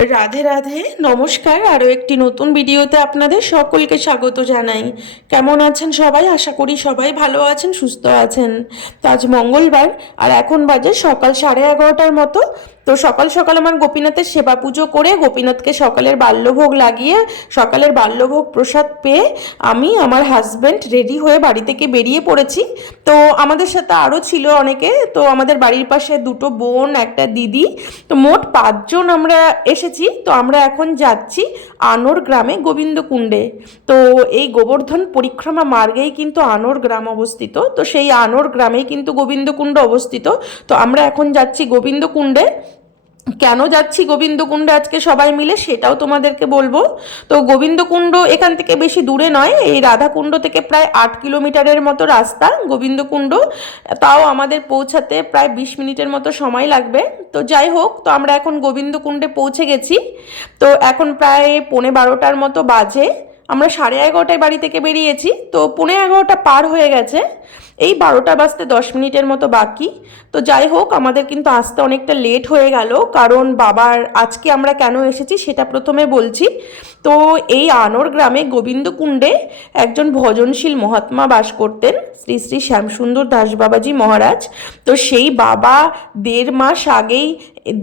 রাধে রাধে, নমস্কার। আরও একটি নতুন ভিডিওতে আপনাদের সকলকে স্বাগত জানাই। কেমন আছেন সবাই? আশা করি সবাই ভালো আছেন, সুস্থ আছেন। তো আজ মঙ্গলবার, আর এখন বাজে সকাল সাড়ে এগারোটার মতো। তো সকাল সকাল আমার গোপীনাথের সেবা পুজো করে গোপীনাথকে সকালের বাল্যভোগ লাগিয়ে সকালের বাল্যভোগ প্রসাদ পেয়ে আমি আমার হাজব্যান্ড রেডি হয়ে বাড়ি থেকে বেরিয়ে পড়েছি। তো আমাদের সাথে আরও ছিল অনেকে। তো আমাদের বাড়ির পাশে দুটো বোন, একটা দিদি। তো মোট পাঁচজন আমরা এসেছি। তো আমরা এখন যাচ্ছি আনোর গ্রামে গোবিন্দকুণ্ডে। তো এই গোবর্ধন পরিক্রমা মার্গেই কিন্তু আনোর গ্রাম অবস্থিত। তো সেই আনোর গ্রামেই কিন্তু গোবিন্দকুণ্ড অবস্থিত। তো আমরা এখন যাচ্ছি গোবিন্দকুণ্ডে। কেন যাচ্ছি গোবিন্দকুণ্ডে আজকে সবাই মিলে সেটাও তোমাদেরকে বলব। তো গোবিন্দকুণ্ড এখান থেকে বেশি দূরে নয়, এই রাধাকুণ্ড থেকে প্রায় আট কিলোমিটারের মতো রাস্তা গোবিন্দকুণ্ড। তাও আমাদের পৌঁছাতে প্রায় বিশ মিনিটের মতো সময় লাগবে। তো যাই হোক, তো আমরা এখন গোবিন্দকুণ্ডে পৌঁছে গেছি। তো এখন প্রায় পৌনে বারোটার মতো বাজে। আমরা সাড়ে এগারোটায় বাড়ি থেকে বেরিয়েছি। তো পৌনে এগারোটা পার হয়ে গেছে। এই বারোটা বাজতে দশ মিনিটের মতো বাকি। তো যাই হোক, আমাদের কিন্তু আসতে অনেকটা লেট হয়ে গেল, কারণ বাবার আজকে আমরা কেন এসেছি সেটা প্রথমে বলছি। তো এই আনোর গ্রামে গোবিন্দকুণ্ডে একজন ভজনশীল মহাত্মা বাস করতেন, শ্রী শ্রী শ্যামসুন্দর দাস বাবাজি মহারাজ। তো সেই বাবা দেড় মাস আগেই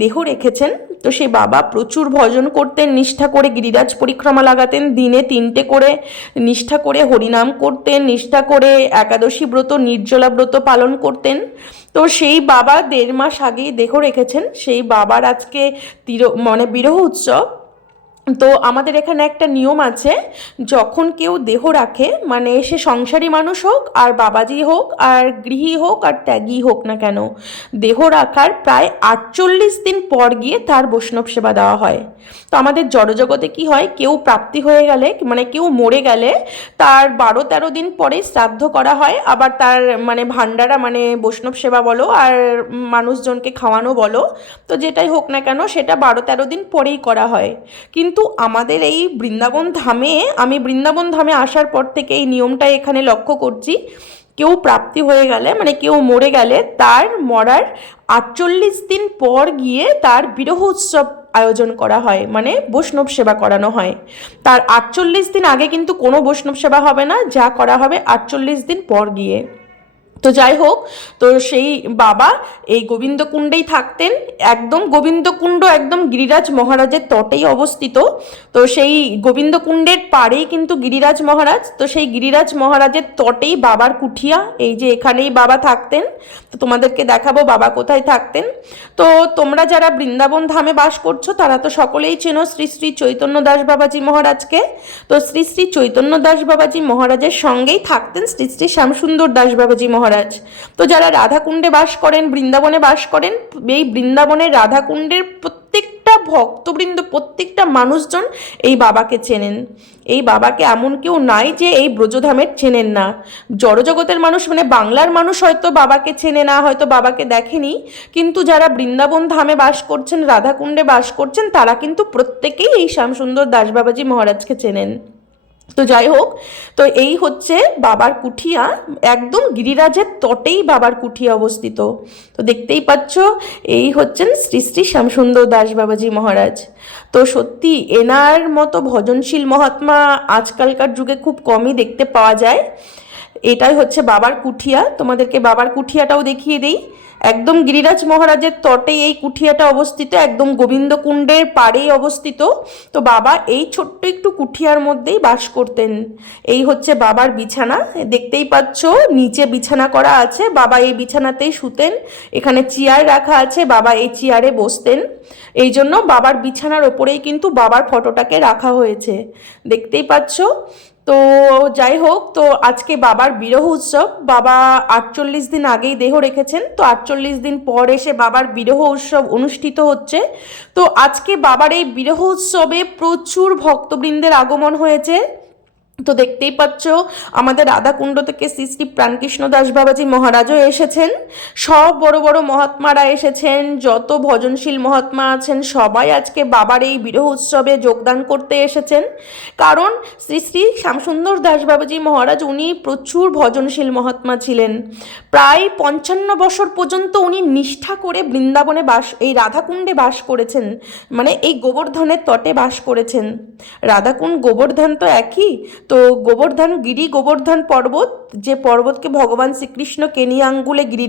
দেহ রেখেছেন। তো সেই বাবা প্রচুর ভজন করতেন, নিষ্ঠা করে গিরিরাজ পরিক্রমা লাগাতেন, দিনে তিনটে করে নিষ্ঠা করে হরিনাম করতেন, নিষ্ঠা করে একাদশী ব্রত নির্জলা ব্রত পালন করতেন। তো সেই বাবা দেড় মাস আগেই দেহ রেখেছেন। সেই বাবার আজকে তির মানে বিরহ উৎসব। তো আমাদের এখানে একটা নিয়ম আছে, যখন কেউ দেহ রাখে মানে সে সংসারী মানুষ হোক, আর বাবাজি হোক, আর গৃহী হোক, আর ত্যাগী হোক না কেন, দেহ রাখার প্রায় আটচল্লিশ দিন পর গিয়ে তার বৈষ্ণব সেবা দেওয়া হয়। তো আমাদের জড়জগতে কি হয়, কেউ প্রাপ্তি হয়ে গেলে মানে কেউ মরে গেলে, তার বারো তেরো দিন পরে শ্রাদ্ধ করা হয়, আবার তার মানে ভান্ডারা মানে বৈষ্ণব সেবা বলো, আর মানুষজনকে খাওয়ানো বলো, তো যেটাই হোক না কেন, সেটা বারো তেরো দিন পরেই করা হয়। কিন্তু আমাদের এই বৃন্দাবন ধামে, আমি বৃন্দাবন ধামে আসার পর থেকে এই নিয়মটা এখানে লক্ষ্য করছি। কেউ প্রাপ্তি হয়ে গেলে মানে কেউ মরে গেলে তার মরার আটচল্লিশ দিন পর গিয়ে তার বিরহ উৎসব আয়োজন করা হয় মানে বৈষ্ণব সেবা করানো হয়। তার আটচল্লিশ দিন আগে কিন্তু কোনো বৈষ্ণব সেবা হবে না, যা করা হবে আটচল্লিশ দিন পর গিয়ে। তো যাই হোক, তো সেই বাবা এই গোবিন্দকুণ্ডেই থাকতেন। একদম গোবিন্দকুণ্ড, একদম গিরিরাজ মহারাজের তটেই অবস্থিত। তো সেই গোবিন্দকুণ্ডের পাড়েই কিন্তু গিরিরাজ মহারাজ। তো সেই গিরিরাজ মহারাজের তটেই বাবার কুঠিয়া, এই যে এখানেই বাবা থাকতেন। তো তোমাদেরকে দেখাবো বাবা কোথায় থাকতেন। তো তোমরা যারা বৃন্দাবন ধামে বাস করছ, তারা তো সকলেই চেনো শ্রী শ্রী চৈতন্য দাস বাবাজি মহারাজকে। তো শ্রী শ্রী চৈতন্য দাস বাবাজি মহারাজের সঙ্গেই থাকতেন শ্রী শ্রী শ্যামসুন্দর দাস বাবাজি মহারাজ। তো যারা রাধাকুণ্ডে বাস করেন, বৃন্দাবনে বাস করেন, এই বৃন্দাবনের রাধাকুণ্ডের প্রত্যেকটা ভক্তবৃন্দ, প্রত্যেকটা মানুষজন এই বাবাকে চেনেন। এই বাবাকে এমন কেউ নাই যে এই ব্রজধামের চেনেন না। জড়জগতের মানুষ মানে বাংলার মানুষ হয়তো বাবাকে চেনে না, হয়তো বাবাকে দেখেনি, কিন্তু যারা বৃন্দাবন ধামে বাস করছেন, রাধাকুণ্ডে বাস করছেন, তারা কিন্তু প্রত্যেকেই এই শ্যামসুন্দর দাস বাবাজি মহারাজকে চেনেন। তো যাই হোক, তো এই হচ্ছে বাবার কুঠিয়া, একদম গিরিরাজের তটেই বাবার কুঠিয়া অবস্থিত। তো দেখতেই পাচ্ছ, এই হচ্ছেন শ্রী শ্রী শ্যামসুন্দর দাস বাবাজি মহারাজ। তো সত্যি এনার মতো ভজনশীল মহাত্মা আজকালকার যুগে খুব কমই দেখতে পাওয়া যায়। এটাই হচ্ছে বাবার কুঠিয়া। তোমাদেরকে বাবার কুঠিয়াটাও দেখিয়ে দিই। একদম গিরিরাজ মহারাজের তটে এই কুঠিয়াটা অবস্থিত, একদম গোবিন্দকুণ্ডের পাড়েই অবস্থিত। তো বাবা, এই ছোট্ট একটু কুঠিয়ার মধ্যেই বাস করতেন। এই হচ্ছে বাবার বিছানা। দেখতেই পাচ্ছ, নিচে বিছানা করা আছে। বাবা এই বিছানাতেই শুতেন। এখানে চেয়ার রাখা আছে। বাবা এই চেয়ারে বসতেন। এই জন্য বাবার বিছানার ওপরেই কিন্তু বাবার ফটোটাকে রাখা হয়েছে। দেখতেই পাচ্ছ তো যাই হোক, তো আজকে বাবার বিরহ উৎসব। বাবা আটচল্লিশ দিন আগেই দেহ রেখেছেন, তো আটচল্লিশ দিন পর এসে বাবার বিরহ উৎসব অনুষ্ঠিত হচ্ছে। তো আজকে বাবার এই বিরহ উৎসবে প্রচুর ভক্তবৃন্দের আগমন হয়েছে। তো দেখতেই পাচ্ছ, আমাদের রাধাকুণ্ড থেকে শ্রী শ্রী প্রাণকৃষ্ণ দাস বাবাজি মহারাজও এসেছেন। সব বড় বড় মহাত্মারা এসেছেন, যত ভজনশীল মহাত্মা আছেন, সবাই আজকে বাবার এই বিরহ উৎসবে যোগদান করতে এসেছেন। কারণ শ্রী শ্রী শ্যামসুন্দর দাস বাবাজি মহারাজ, উনি প্রচুর ভজনশীল মহাত্মা ছিলেন। প্রায় পঞ্চান্ন বছর পর্যন্ত উনি নিষ্ঠা করে বৃন্দাবনে বাস, এই রাধাকুণ্ডে বাস করেছেন। মানে এই গোবর্ধনের তটে বাস করেছেন। রাধাকুণ্ড গোবর্ধন তো একই তো গোবর্ধন, গিরি গোবর্ধন পর্বত, যে পর্বতকে ভগবান শ্রীকৃষ্ণ কেনি আঙ্গুলে গিরি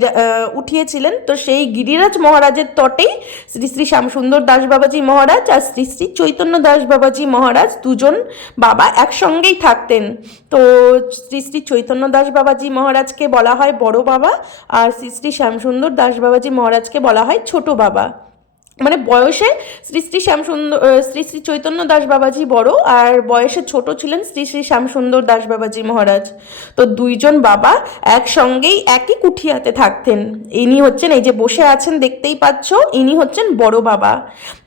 উঠিয়েছিলেন, তো সেই গিরিরাজ মহারাজের তটেই শ্রী শ্রী শ্যামসুন্দর দাস বাবাজি মহারাজ আর শ্রী শ্রী চৈতন্য দাস বাবাজি মহারাজ দুজন বাবা একসঙ্গেই থাকতেন। তো শ্রী শ্রী চৈতন্য দাস বাবাজি মহারাজকে বলা হয় বড় বাবা আর শ্রী শ্রী শ্যামসুন্দর দাস বাবাজি মহারাজকে বলা হয় ছোট বাবা। মানে বয়সে শ্রী শ্রী শ্যামসুন্দর শ্রী শ্রী চৈতন্য দাস বাবাজি বড় আর বয়সে ছোট ছিলেন শ্রী শ্রী শ্যামসুন্দর দাস বাবাজি মহারাজ। তো দুইজন বাবা একসঙ্গেই একই কুঠিয়াতে থাকতেন। ইনি হচ্ছেন এই যে বসে আছেন দেখতেই পাচ্ছ, ইনি হচ্ছেন বড় বাবা।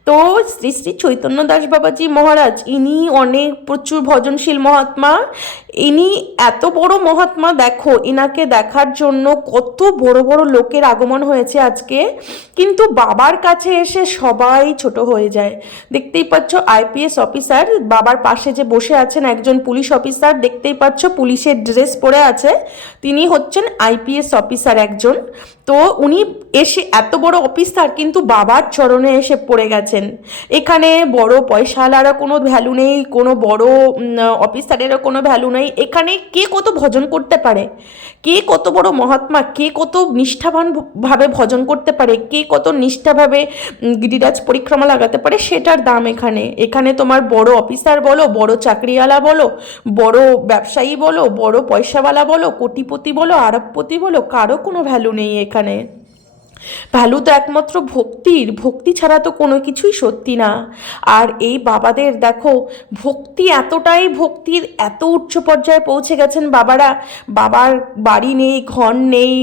তো শ্রী শ্রী চৈতন্য দাস বাবাজি মহারাজ, ইনি অনেক প্রচুর ভজনশীল মহাত্মা। ইনি এত বড় মহাত্মা, দেখো, ইনাকে দেখার জন্য কত বড় বড় লোকের আগমন হয়েছে আজকে। কিন্তু বাবার কাছে এসে সবাই ছোট হয়ে যায়। দেখতেই পাচ্ছ আইপিএস অফিসার, বাবার পাশে যে বসে আছেন একজন পুলিশ অফিসার, দেখতেই পাচ্ছ পুলিশের ড্রেস পরে আছে। তিনি হচ্ছেন আইপিএস অফিসার একজন। তো উনি এসে এত বড় অফিসার, কিন্তু বাবার চরণে এসে পড়ে গেছেন এখানে বড় পয়সাওয়ালারও কোনো ভ্যালু নেই, কোনো বড় অফিসারেরও কোনো ভ্যালু নেই। এখানে কে কত ভজন করতে পারে? কে কত বড় মহাত্মা? কে কত নিষ্ঠাবান ভাবে ভজন করতে পারে? কে কত নিষ্ঠাভাবে গিরিরাজ পরিক্রমা লাগাতে পারে? সেটার দাম এখানে। এখানে তোমার বড় অফিসার বলো, বড় চাকরিওয়ালা বলো, বড় ব্যবসায়ী বলো, বড় পয়সাওয়ালা বলো, কোটিপতি বলো, আরবপতি বলো, কারও কোনো ভ্যালু নেই এখানে। ভ্যালু তো একমাত্র ভক্তির, ভক্তি ছাড়া তো কোনো কিছুই সত্যি না। আর এই বাবাদের দেখো, ভক্তি এতটাই ভক্তির, এত উচ্চ পর্যায়ে পৌঁছে গেছেন বাবারা। বাবার বাড়ি নেই, ঘর নেই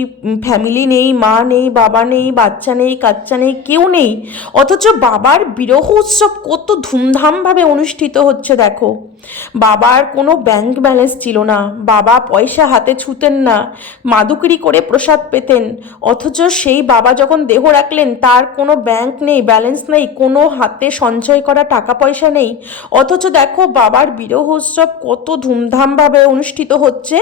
ফ্যামিলি নেই, মা নেই, বাবা নেই, বাচ্চা নেই, কাচ্চা নেই, কেউ নেই। অথচ বাবার বিরহ উৎসব কত ধুমধামভাবে অনুষ্ঠিত হচ্ছে দেখো। বাবার কোনো ব্যাংক ব্যালেন্স ছিল না, বাবা পয়সা হাতে ছুতেন না মাদুকরি করে প্রসাদ পেতেন। অথচ সেই বাবা যখন দেহ রাখলেন, তার কোনো ব্যাংক নেই ব্যালেন্স নেই, কোনো হাতে সঞ্চয় করা টাকা পয়সা নেই। অথচ দেখো, বাবার বিরহ উৎসব কত ধুমধামভাবে অনুষ্ঠিত হচ্ছে।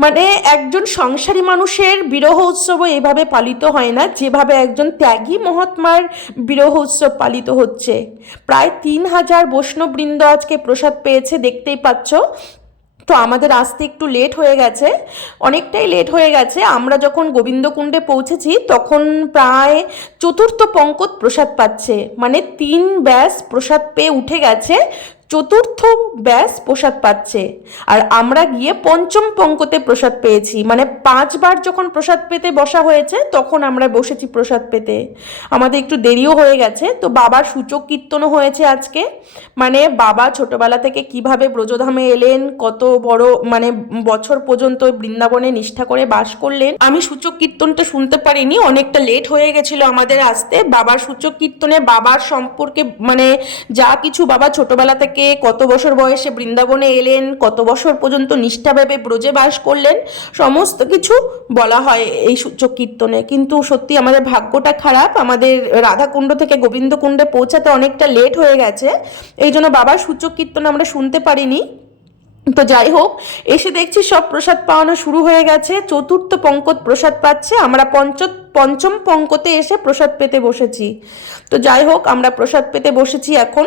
মানে একজন সংসারী মানুষের বিরহ উৎসবও এভাবে পালিত হয় না, যেভাবে একজন ত্যাগী মহাত্মার বিরহ উৎসব পালিত হচ্ছে। প্রায় তিন হাজার বৈষ্ণববৃন্দ আজকে প্রসাদ পেয়েছে, দেখতেই পাচ্ছ। তো আমাদের আসতে একটু লেট হয়ে গেছে। অনেকটাই লেট হয়ে গেছে। আমরা যখন গোবিন্দকুণ্ডে পৌঁছেছি, তখন প্রায় চতুর্থ পঙ্কত প্রসাদ পাচ্ছে। মানে তিন ব্যাস প্রসাদ পেয়ে উঠে গেছে। চতুর্থ ব্যাস প্রসাদ পাচ্ছে। আর আমরা গিয়ে পঞ্চম পঙ্কতে প্রসাদ পেয়েছি। মানে পাঁচবার যখন প্রসাদ পেতে বসা হয়েছে, তখন আমরা বসেছি প্রসাদ পেতে। আমাদের একটু দেরিও হয়ে গেছে, তো বাবার সূচক কীর্তনও হয়েছে আজকে। মানে বাবা ছোটবেলা থেকে কীভাবে ব্রজধামে এলেন, কত বড় মানে বছর পর্যন্ত বৃন্দাবনে নিষ্ঠা করে বাস করলেন, আমি সূচক কীর্তনটা শুনতে পারিনি, অনেকটা লেট হয়ে গেছিল আমাদের আসতে। বাবার সূচক কীর্তনে বাবার সম্পর্কে মানে যা কিছু বাবা ছোটবেলা থেকে কত বছর বয়সে বৃন্দাবনে এলেন, কত বছর পর্যন্ত নিষ্ঠাভাবে ব্রজে বাস করলেন, সমস্ত কিছু বলা হয় এই সূচক কীর্তনে। কিন্তু সত্যি আমাদের ভাগ্যটা খারাপ, আমাদের রাধাকুণ্ড থেকে গোবিন্দকুণ্ডে পৌঁছাতে অনেকটা লেট হয়ে গেছে। এই জন্য বাবার সূচক কীর্তন আমরা শুনতে পারিনি। তো যাই হোক, এসে দেখছি সব প্রসাদ পাওয়ানো শুরু হয়ে গেছে। চতুর্থ পঙ্কত প্রসাদ পাচ্ছে। আমরা পঞ্চ, পঞ্চম পঙ্কতে এসে প্রসাদ পেতে বসেছি। তো যাই হোক, আমরা প্রসাদ পেতে বসেছি এখন।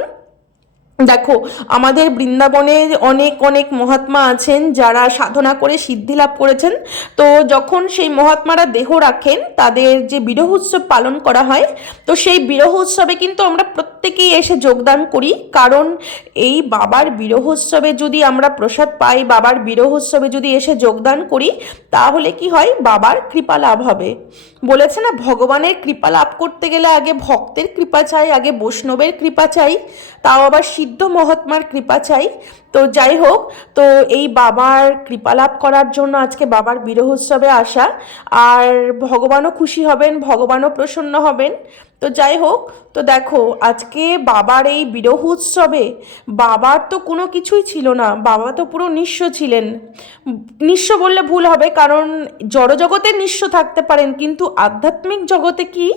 দেখো, আমাদের বৃন্দাবনে অনেক অনেক মহাত্মা আছেন যারা সাধনা করে সিদ্ধি লাভ করেছেন। তো যখন সেই মহাত্মারা দেহ রাখেন, তাদের যে বিরহ উৎসব পালন করা হয়, তো সেই বিরহ উৎসবে কিন্তু আমরা প্রত্যেকেই এসে যোগদান করি। কারণ এই বাবার বিরহ উৎসবে যদি আমরা প্রসাদ পাই, বাবার বিরহ উৎসবে যদি এসে যোগদান করি, তাহলে কি হয়? বাবার কৃপা লাভ হবে। বলেছে না, ভগবানের কৃপা লাভ করতে গেলে আগে ভক্তের কৃপা চাই, আগে বৈষ্ণবের কৃপা চাই। তাও আবার সিদ্ধ মহাত্মার কৃপা চাই। তো যাই হোক, তো এই বাবার কৃপা লাভ করার জন্য আজকে বাবার বিরহ উৎসবে আসা। আর ভগবানও খুশি হবেন, ভগবানও প্রসন্ন হবেন। তো যাই হোক, তো দেখো, আজকে বাবার এই বিরহ উৎসবে বাবার তো কোনো কিছুই ছিল না, বাবা তো পুরো নিঃস্ব ছিলেন। নিঃস্ব বললে ভুল হবে, কারণ জড়জগতে নিঃস্ব থাকতে পারেন, কিন্তু আধ্যাত্মিক জগতে কি?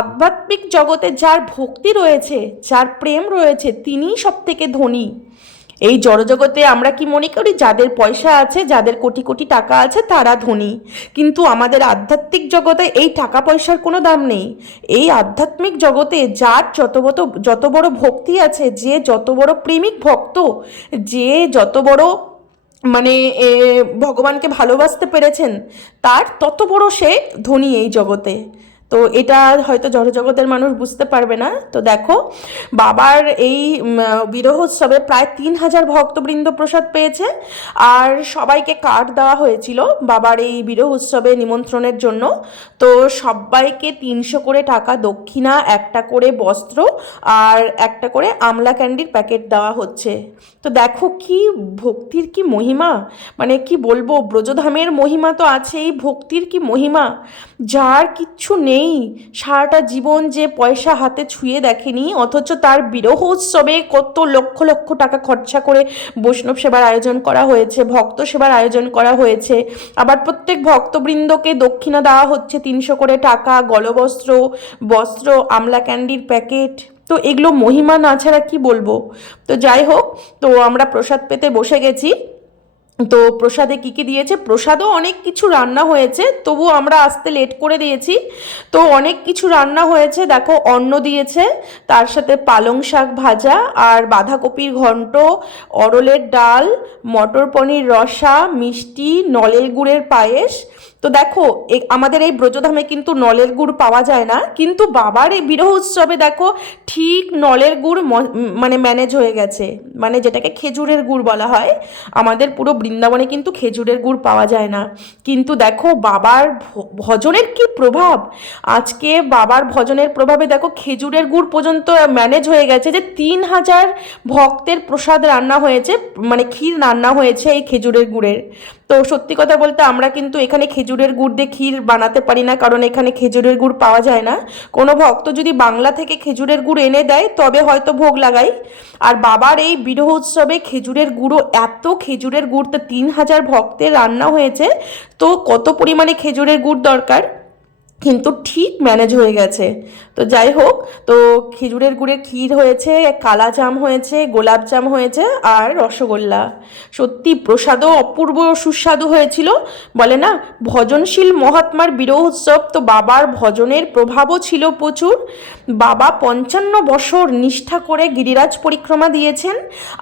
আধ্যাত্মিক জগতে যার ভক্তি রয়েছে, যার প্রেম রয়েছে, তিনিই সব থেকে ধনী। এই জড়জগতে আমরা কি মনে করি, যাদের পয়সা আছে, যাদের কোটি কোটি টাকা আছে, তারা ধনী। কিন্তু আমাদের আধ্যাত্মিক জগতে এই টাকা পয়সার কোনো দাম নেই। এই আধ্যাত্মিক জগতে যার যত বড় যত বড় ভক্তি আছে, যে যত বড় প্রেমিক ভক্ত, যে যত বড় মানে ভগবানকে ভালোবাসতে পেরেছেন, তার তত বড় সে ধনী এই জগতে। তো এটা হয়তো জড়জগতের মানুষ বুঝতে পারবে না। তো দেখো বাবার এই উম, বিরহ উৎসবে প্রায় তিন হাজার ভক্তবৃন্দ প্রসাদ পেয়েছে আর সবাইকে কার্ড দেওয়া হয়েছিল বাবার এই বিরহ উৎসবে নিমন্ত্রণের জন্য। তো সবাইকে তিনশো করে টাকা দক্ষিণা একটা করে বস্ত্র আর একটা করে আমলা ক্যান্ডির প্যাকেট দেওয়া হচ্ছে। তো দেখো কি ভক্তির কি মহিমা মানে কি বলব ব্রজধামের মহিমা তো আছেই ভক্তির কি মহিমা। যার কিচ্ছু নেই সারাটা জীবন যে পয়সা হাতে ছুঁয়ে দেখেনি, অথচ তার বিরহ উৎসবে কত লক্ষ লক্ষ টাকা খরচা করে বৈষ্ণব সেবার আয়োজন করা হয়েছে, ভক্ত সেবার আয়োজন করা হয়েছে। আবার প্রত্যেক ভক্তবৃন্দকে দক্ষিণা দেওয়া হচ্ছে তিনশো করে টাকা, গলবস্ত্র, বস্ত্র, আমলা ক্যান্ডির প্যাকেট। তো এগুলো মহিমা না ছাড়া কি বলব? তো যাই হোক, তো আমরা প্রসাদ পেতে বসে গেছি। তো প্রসাদে কী কী দিয়েছে? প্রসাদও অনেক কিছু রান্না হয়েছে তবু আমরা আসতে লেট করে দিয়েছি। তো অনেক কিছু রান্না হয়েছে, দেখো অন্ন দিয়েছে, তার সাথে পালং শাক ভাজা আর বাঁধাকপির ঘন্ট, অরলের ডাল, মটর পনির রসা, মিষ্টি, নলের গুড়ের পায়েস তো দেখো আমাদের এই ব্রজধামে কিন্তু নলের গুড় পাওয়া যায় না, কিন্তু বাবার এই বিরহ উৎসবে দেখো, ঠিক নলের গুড় মানে ম্যানেজ হয়ে গেছে। মানে যেটাকে খেজুরের গুড় বলা হয়, আমাদের পুরো বৃন্দাবনে কিন্তু খেজুরের গুড় পাওয়া যায় না। কিন্তু দেখো, বাবার ভজনের কি প্রভাব? আজকে বাবার ভজনের প্রভাবে দেখো, খেজুরের গুড় পর্যন্ত ম্যানেজ হয়ে গেছে যে, তিন হাজার ভক্তের প্রসাদ রান্না হয়েছে মানে ক্ষীর রান্না হয়েছে এই খেজুরের গুড়ের। তো সত্যি কথা বলতে আমরা কিন্তু এখানে খেজুরের গুড় দিয়ে ক্ষীর বানাতে পারি না, কারণ এখানে খেজুরের গুড় পাওয়া যায় না। কোনো ভক্ত যদি বাংলা থেকে খেজুরের গুড় এনে দেয়, তবে হয়তো ভোগ লাগাই আর বাবার এই বিরহ উৎসবে খেজুরের গুঁড়ো এত খেজুরের গুড়, তো তিন হাজার ভক্তের রান্না হয়েছে, তো কত পরিমাণে খেজুরের গুড় দরকার? কিন্তু ঠিক ম্যানেজ হয়ে গেছে। তো যাই হোক, তো খেজুরের গুড়ের ক্ষীর হয়েছে, কালা জাম হয়েছে, গোলাপ জাম হয়েছে আর রসগোল্লা। সত্যি প্রসাদও অপূর্ব সুস্বাদু হয়েছিল। বলে না, ভজনশীল মহাত্মার বিরহ উৎসব তো বাবার ভজনের প্রভাবও ছিল প্রচুর। বাবা পঞ্চান্ন বছর নিষ্ঠা করে গিরিরাজ পরিক্রমা দিয়েছেন,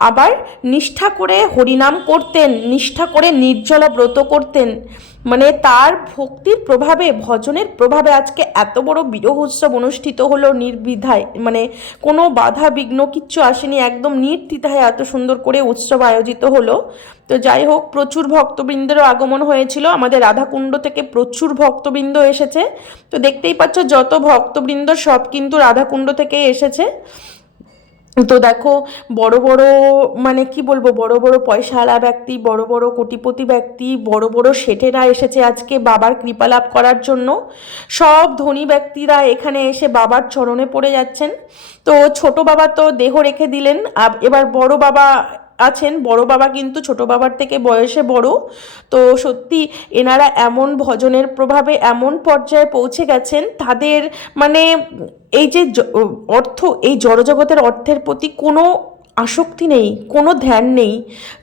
আবার নিষ্ঠা করে হরিনাম করতেন, নিষ্ঠা করে নির্জলা ব্রত করতেন। মানে তার ভক্তির প্রভাবে, ভজনের প্রভাবে আজকে এত বড় বিরহ উৎসব অনুষ্ঠিত হলো নির্বিধায়। মানে কোনো বাধা বিঘ্ন কিচ্ছু আসেনি, একদম নির্দ্বিধায় এত সুন্দর করে উৎসব আয়োজিত হলো। তো যাই হোক, প্রচুর ভক্তবৃন্দেরও আগমন হয়েছিল। আমাদের রাধাকুণ্ড থেকে প্রচুর ভক্তবৃন্দ এসেছে। তো দেখতেই পাচ্ছ, যত ভক্তবৃন্দ সব কিন্তু রাধাকুণ্ড থেকে এসেছে। তো দেখো, বড় বড় মানে কি বলব, বড় বড় পয়সাওয়ালা ব্যক্তি, বড় বড় কোটিপতি ব্যক্তি, বড় বড় শেঠেরা এসেছে আজকে বাবার কৃপা লাভ করার জন্য। সব ধনী ব্যক্তিরা এখানে এসে বাবার চরণে পড়ে যাচ্ছেন। তো ছোট বাবা তো দেহ রেখে দিলেন এবার বড় বাবা আছেন, বড় বাবা কিন্তু ছোট বাবার থেকে বয়সে বড়। তো সত্যি এনারা এমন ভজনের প্রভাবে এমন পর্যায়ে পৌঁছে গেছেন, তাদের মানে এই যে অর্থ, এই জড়জগতের অর্থের প্রতি কোনো আসক্তি নেই, কোনো ধ্যান নেই।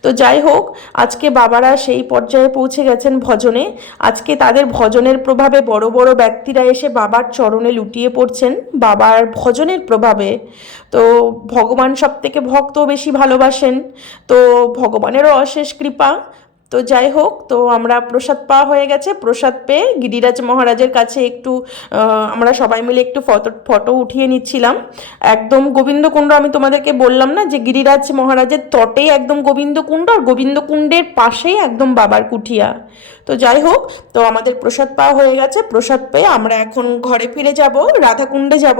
তো যাই হোক, আজকে বাবারা সেই পর্যায়ে পৌঁছে গেছেন ভজনে। আজকে তাদের ভজনের প্রভাবে বড় বড় ব্যক্তিরা এসে বাবার চরণে লুটিয়ে পড়ছেন বাবার ভজনের প্রভাবে। তো ভগবান সব থেকে ভক্ত বেশি ভালোবাসেন। তো ভগবানেরও অশেষ কৃপা। তো যাই হোক, তো আমরা প্রসাদ পাওয়া হয়ে গেছে। প্রসাদ পেয়ে গিরিরাজ মহারাজের কাছে একটু আমরা সবাই মিলে একটু ফটো ফটো উঠিয়ে নিচ্ছিলাম। একদম গোবিন্দকুণ্ড, আমি তোমাদেরকে বললাম না যে গিরিরাজ মহারাজের তটেই একদম গোবিন্দকুণ্ড আর গোবিন্দকুণ্ডের পাশেই একদম বাবার কুঠিয়া। তো যাই হোক, তো আমাদের প্রসাদ পাওয়া হয়ে গেছে। প্রসাদ পেয়ে আমরা এখন ঘরে ফিরে যাব, রাধাকুণ্ডে যাব।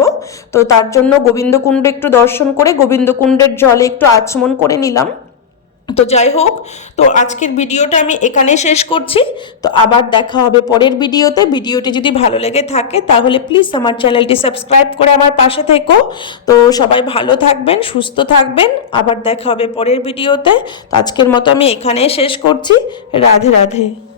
তো তার জন্য গোবিন্দকুণ্ড একটু দর্শন করে গোবিন্দকুণ্ডের জলে একটু আচমন করে নিলাম। তো যাই হোক, তো আজকের ভিডিওটা আমি এখানে শেষ করছি। তো আবার দেখা হবে পরের ভিডিওতে। ভিডিওটি যদি ভালো লেগে থাকে, তাহলে প্লিজ আমার চ্যানেলটি সাবস্ক্রাইব করে আমার পাশে থেকো। তো সবাই ভালো থাকবেন, সুস্থ থাকবেন। আবার দেখা হবে পরের ভিডিওতে। তো আজকের মতো আমি এখানেই শেষ করছি। রাধে রাধে।